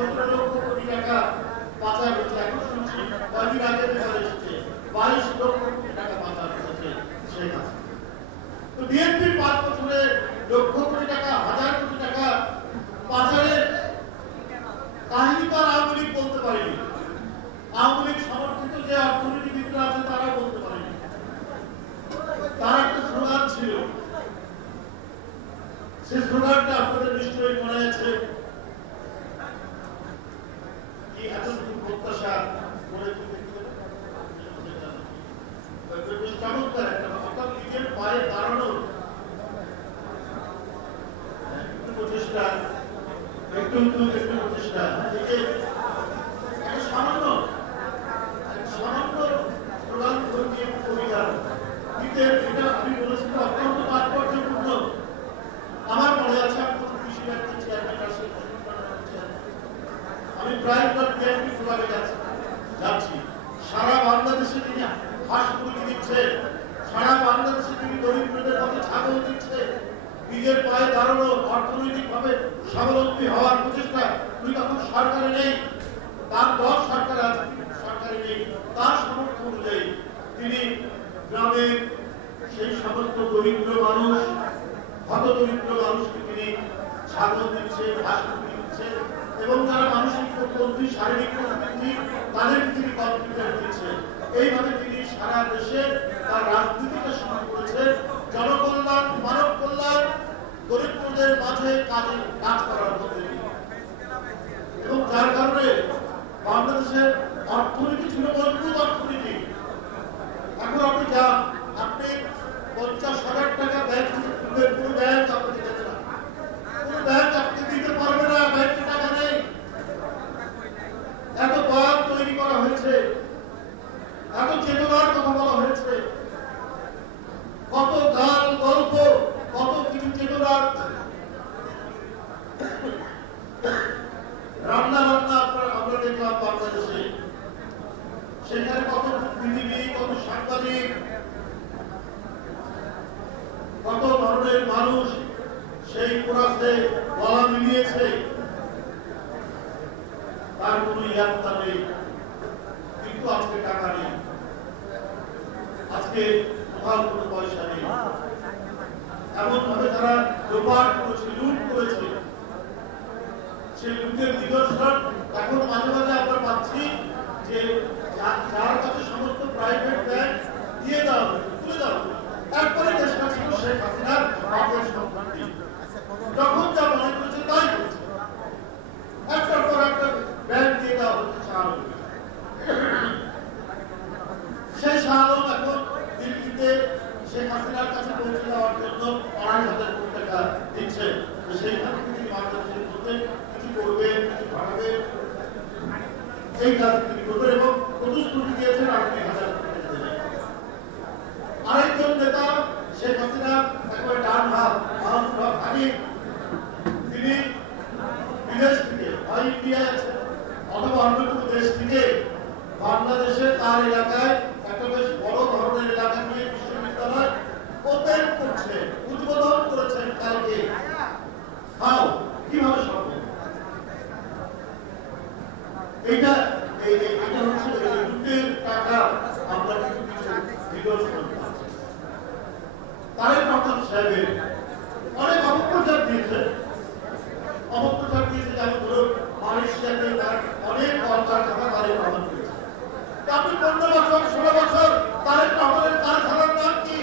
17 লক্ষ কোটি টাকা পাচার হচ্ছে। এখন শুনছি কয়েকদিন আগে খবর এসেছে 22 লক্ষ কোটি টাকা পাচার হচ্ছে শেখ হাসিনা। তো বিএনপির 5 বছরে লক্ষ কোটি টাকা, হাজার কোটি টাকা পাচারের কাহিনী তো আওয়ামী লীগ বলতে পারেনি। আওয়ামী লীগ সমর্থিত যে অর্থনীতিবিদরা আছে তারা বলতে পারেনি। তার একটা স্লোগান ছিল, সেই স্লোগানটা আপনাদের নিশ্চয়ই মনে আছে, কি এতটুকু প্রত্যাশা করে চমৎকার একটা অর্থাৎ নিজের পায়ে দাঁড়ানোর প্রচেষ্টা, একটু প্রচেষ্টা, সামান্য প্রধান কবিতা দিতে, এটা আমি বলেছিলাম অত্যন্ত তাৎপর্যপূর্ণ। আমার মনে আছে আমি প্রায় বিএনপি প্রভাবে যাচ্ছি। সারা বাংলাদেশে তিনি হাঁস মুরগি দিচ্ছে, সারা বাংলাদেশে তিনি দরিদ্রদের মধ্যে ছাগল দিচ্ছে, নিজের পায়ে দাঁড়ানো, অর্থনৈতিকভাবে স্বাবলম্বী হওয়ার প্রচেষ্টা। উনি তখন সরকারে নেই, তার দল সরকারে আছে, সরকারে নেই। তার সমর্থন অনুযায়ী তিনি গ্রামের সেই সমস্ত দরিদ্র মানুষ, হতদরিদ্র মানুষকে তিনি ছাগল দিচ্ছে, হাঁস মুরগি দিচ্ছে, এবং যারা মানসিক প্রতিবন্ধী, শারীরিক প্রতিবন্ধী, তাদের তিনি কম্পিউটার দিচ্ছে। এইভাবে তিনি সারা দেশে তার রাজনীতিটা শুরু করেছে। জনকল্যাণ, মানব কল্যাণ, দরিদ্রদের মাঝে কাজ করার মধ্যে, এবং যার কারণে বাংলাদেশের অর্থনীতি ছিল মজবুত অর্থনীতি। এখন আপনি যান, আপনি 50,000 টাকা ব্যাংক থেকে তুলবেন, কোনো ব্যাংক আপনাকে দেবে না, কোনো ব্যাংক আপনি দিতে পারবে না, ব্যাংকে টাকা নেই। এত বয়ান তৈরি করা হয়েছে, এত চেতনার কথা বলা হয়েছে, কত গান গল্প, কত কিছু চেতনার রান্না বান্না আমরা দেখলাম বাংলাদেশে। সেখানে কত পৃথিবী, কত সাংবাদিক, কত ধরনের মানুষ সেই কোরাসে গলা মিলিয়েছে, তার কোনো ইয়াত্তা নেই। কিন্তু আজকে টাকা নেই, আজকে কোথাও কোনো পয়সা নেই। এমন ভাবে তারা লোপাট করেছে, লুট করেছে। সেই লুটের নিদর্শন এখন মাঝে মাঝে আমরা পাচ্ছি যে যার কাছে সমস্ত প্রাইভেট ব্যাংক দিয়ে দেওয়া হয়েছে, তুলে দেওয়া হয়েছে। একবারে চেষ্টা ছিল শেখ হাসিনার বাপের সম্পত্তি, যখন যা মনে করেছে তাই করেছে। একটার পর একটা ব্যাংক দিয়ে দেওয়া হচ্ছে শাহ আলম। সেই শাহ আলম এখন দিল্লিতে শেখ হাসিনার কাছে পৌঁছে দেওয়ার জন্য 2,500 কোটি টাকা দিচ্ছে। সেইখান থেকে তিনি বাংলাদেশের মধ্যে কিছু করবেন, কিছু ঘটাবেন, এই কাজ তিনি করবেন, এবং প্রতিশ্রুতি দিয়েছেন 8,000 কোটি টাকা দেবেন। আরেকজন নেতা শেখ হাসিনা একবার ডান হাত মাহমুদ হক হাকিম, তিনি বিদেশ থেকে হয় ইন্ডিয়ায় আছে অথবা অন্য কোনো দেশ থেকে বাংলাদেশে তার এলাকায় একটা বেশ বড় ধরনের এলাকা নিয়ে বিশ্ববিদ্যালয় ওপেন করছে, উদ্বোধন করেছেন কালকে। হাও, কিভাবে সম্ভব? এটা হচ্ছে লুটের টাকা। আমরা কিন্তু কিছু নিদর্শন পাচ্ছি। তারেক রহমান সাহেবের অনেক অপপ্রচার দিয়েছে, যেমন ধরুন মালয়েশিয়াতে তার অনেক কলকারখানা তারেক রহমান করেছে। আপনি 15 বছর 16 বছর তারেক রহমানের কারখানার নাম কি,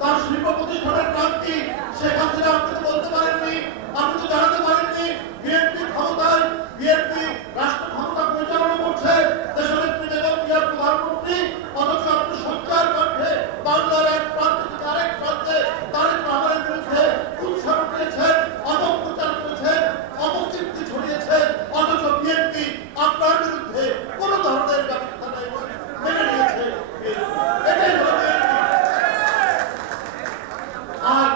তার শিল্প প্রতিষ্ঠানের নাম কি শেখ হাসিনা আপনি তো বলতে পারেননি, আপনি তো জানাতে পারেননি। বিএনপি ক্ষমতায়, বিএনপি রাষ্ট্র ক্ষমতা পরিচালনা করছে, দেশনেত্রী বেগম জিয়ার প্রধানমন্ত্রী, অথচ আপনি সরকার কণ্ঠে বাংলার এক প্রান্ত থেকে আরেক প্রান্তে তারেক রহমানের বিরুদ্ধে উৎসাহ দিয়েছেন, অপপ্রচার করেছেন, অপকীর্তি ছড়িয়েছেন, অথচ বিএনপি আপনার বিরুদ্ধে কোন ধরনের ব্যবস্থা নেই, মেনে নিয়েছে। এটাই হলো বিএনপি। আর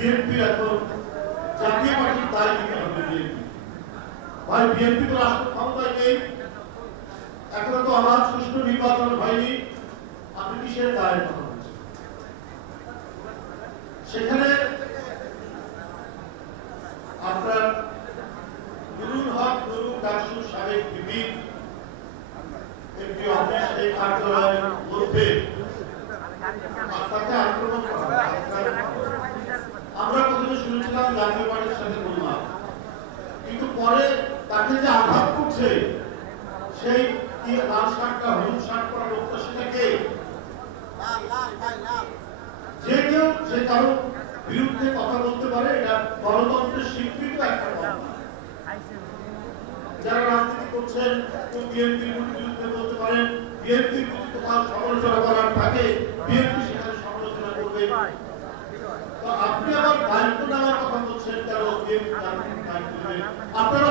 বিএনপি এখন জাতীয় পার্টির দায় নিতে হবে। বিএনপি ভাই, বিএনপি তো রাষ্ট্র ক্ষমতায় নেই, এখনো তো আমার সুষ্ঠু নির্বাচন হয়নি, আপনি কিসের দায়ের কথা বলছেন? সেখানে আপনার নুরুল হক নুরু ডাকসু সাবেক বিপি এমপি অফিস এই কার্যালয়ের মধ্যে তাকে আক্রমণ করা হয়। আমরা প্রথমে শুনেছিলাম জাতীয় পার্টির সাথে বললাম, কিন্তু পরে তাকে যে আঘাত করছে সেই কি লাল শার্টটা হলুদ শার্ট পরা লোকটা সেটাকে যে কেউ যে কারো বিরুদ্ধে কথা বলতে পারে, এটা গণতন্ত্রের স্বীকৃত একটা কথা। যারা রাজনীতি করছেন কেউ বিএনপির বিরুদ্ধে বলতে পারেন, বিএনপির প্রতি কোথাও সমালোচনা করার থাকে বিএনপি সেখানে সমালোচনা করবে। তো আপনি আবার দায়িত্ব নেওয়ার কথা বলছেন, কেন বিএনপি দায়িত্ব নেবেন? আপনারা